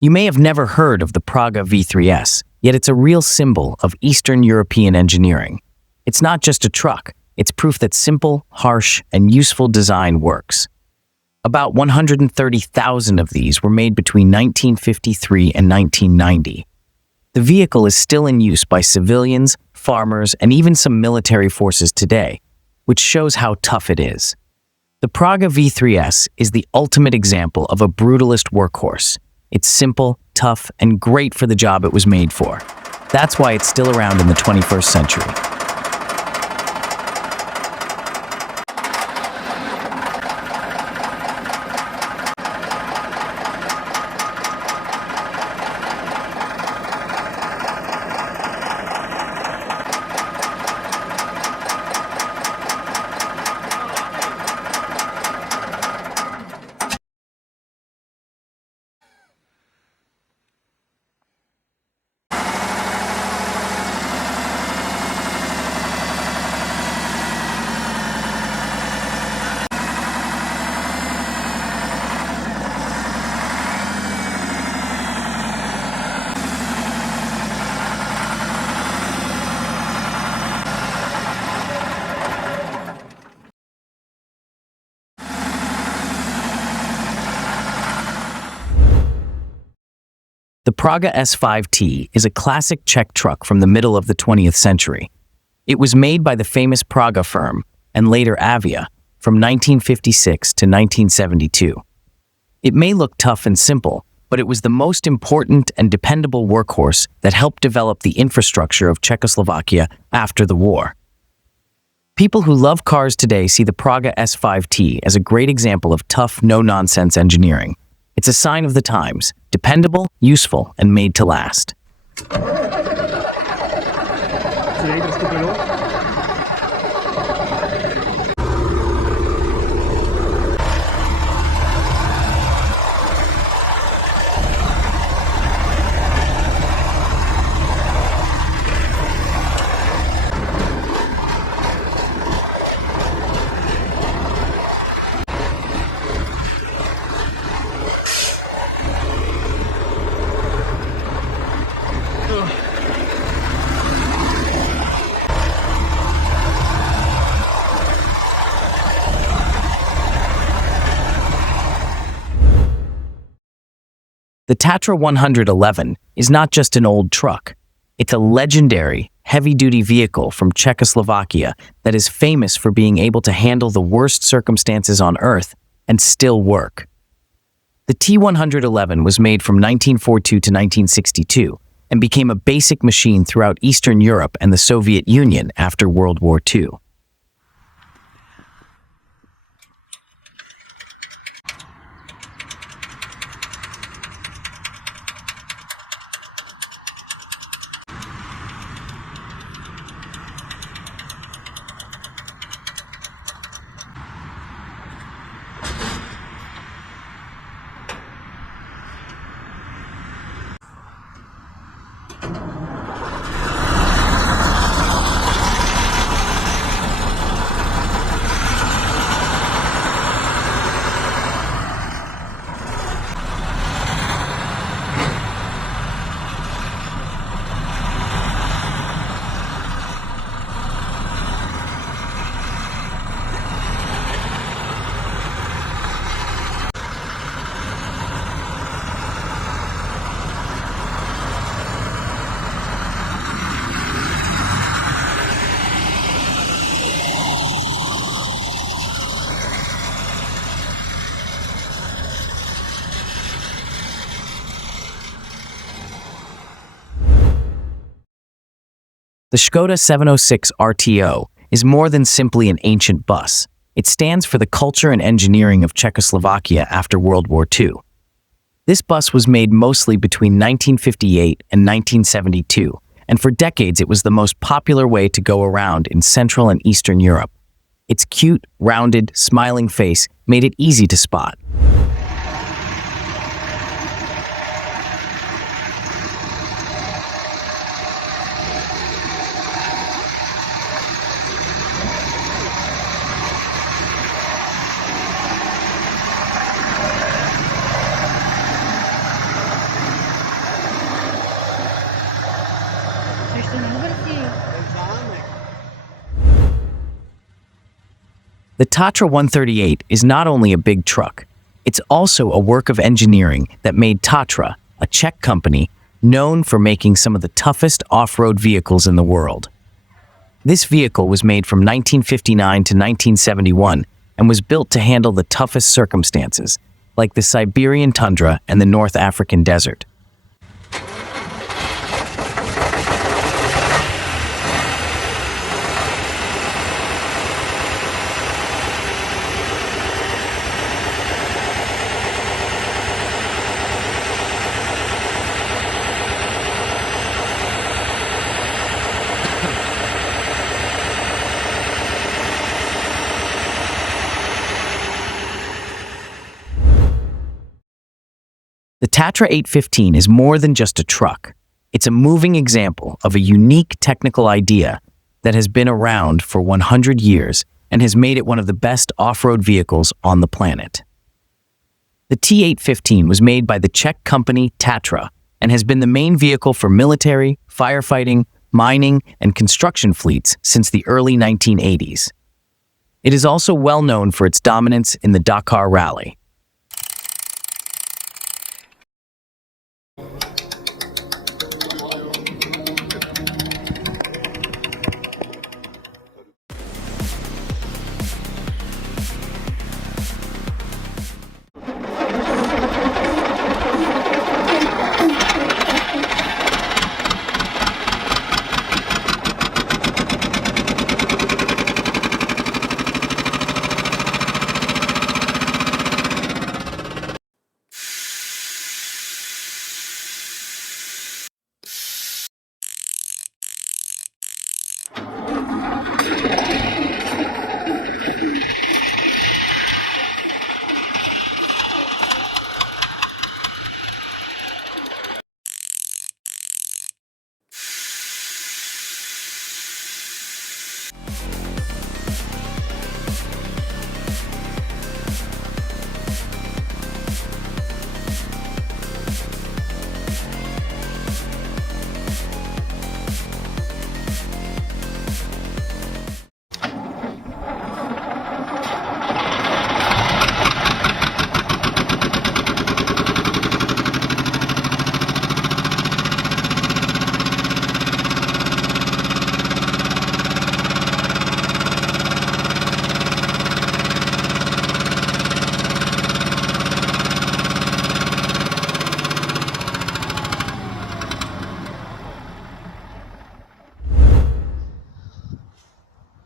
You may have never heard of the Praga V3S, yet it's a real symbol of Eastern European engineering. It's not just a truck, it's proof that simple, harsh, and useful design works. About 130,000 of these were made between 1953 and 1990. The vehicle is still in use by civilians, farmers, and even some military forces today, which shows how tough it is. The Praga V3S is the ultimate example of a brutalist workhorse. It's simple, tough, and great for the job it was made for. That's why it's still around in the 21st century. The Praga S5T is a classic Czech truck from the middle of the 20th century. It was made by the famous Praga firm, and later Avia, from 1956 to 1972. It may look tough and simple, but it was the most important and dependable workhorse that helped develop the infrastructure of Czechoslovakia after the war. People who love cars today see the Praga S5T as a great example of tough, no-nonsense engineering. It's a sign of the times, dependable, useful, and made to last. The Tatra 111 is not just an old truck. It's a legendary, heavy-duty vehicle from Czechoslovakia that is famous for being able to handle the worst circumstances on Earth and still work. The T111 was made from 1942 to 1962 and became a basic machine throughout Eastern Europe and the Soviet Union after World War II. The ŠKODA 706 RTO is more than simply an ancient bus. It stands for the culture and engineering of Czechoslovakia after World War II. This bus was made mostly between 1958 and 1972, and for decades it was the most popular way to go around in Central and Eastern Europe. Its cute, rounded, smiling face made it easy to spot. The Tatra 138 is not only a big truck, it's also a work of engineering that made Tatra, a Czech company, known for making some of the toughest off-road vehicles in the world. This vehicle was made from 1959 to 1971 and was built to handle the toughest circumstances, like the Siberian tundra and the North African desert. The Tatra 815 is more than just a truck. It's a moving example of a unique technical idea that has been around for 100 years and has made it one of the best off-road vehicles on the planet. The T815 was made by the Czech company Tatra and has been the main vehicle for military, firefighting, mining, and construction fleets since the early 1980s. It is also well known for its dominance in the Dakar Rally.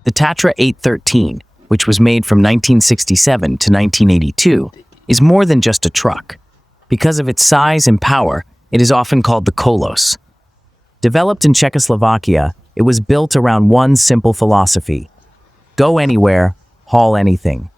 The Tatra 813, which was made from 1967 to 1982, is more than just a truck. Because of its size and power, it is often called the Kolos. Developed in Czechoslovakia, it was built around one simple philosophy: go anywhere, haul anything.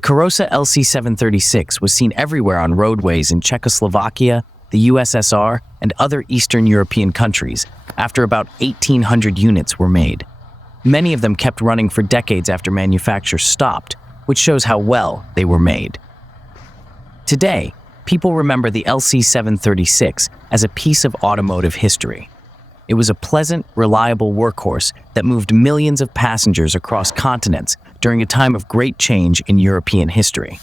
The KAROSA LC736 was seen everywhere on roadways in Czechoslovakia, the USSR, and other Eastern European countries after about 1,800 units were made. Many of them kept running for decades after manufacture stopped, which shows how well they were made. Today, people remember the LC736 as a piece of automotive history. It was a pleasant, reliable workhorse that moved millions of passengers across continents during a time of great change in European history.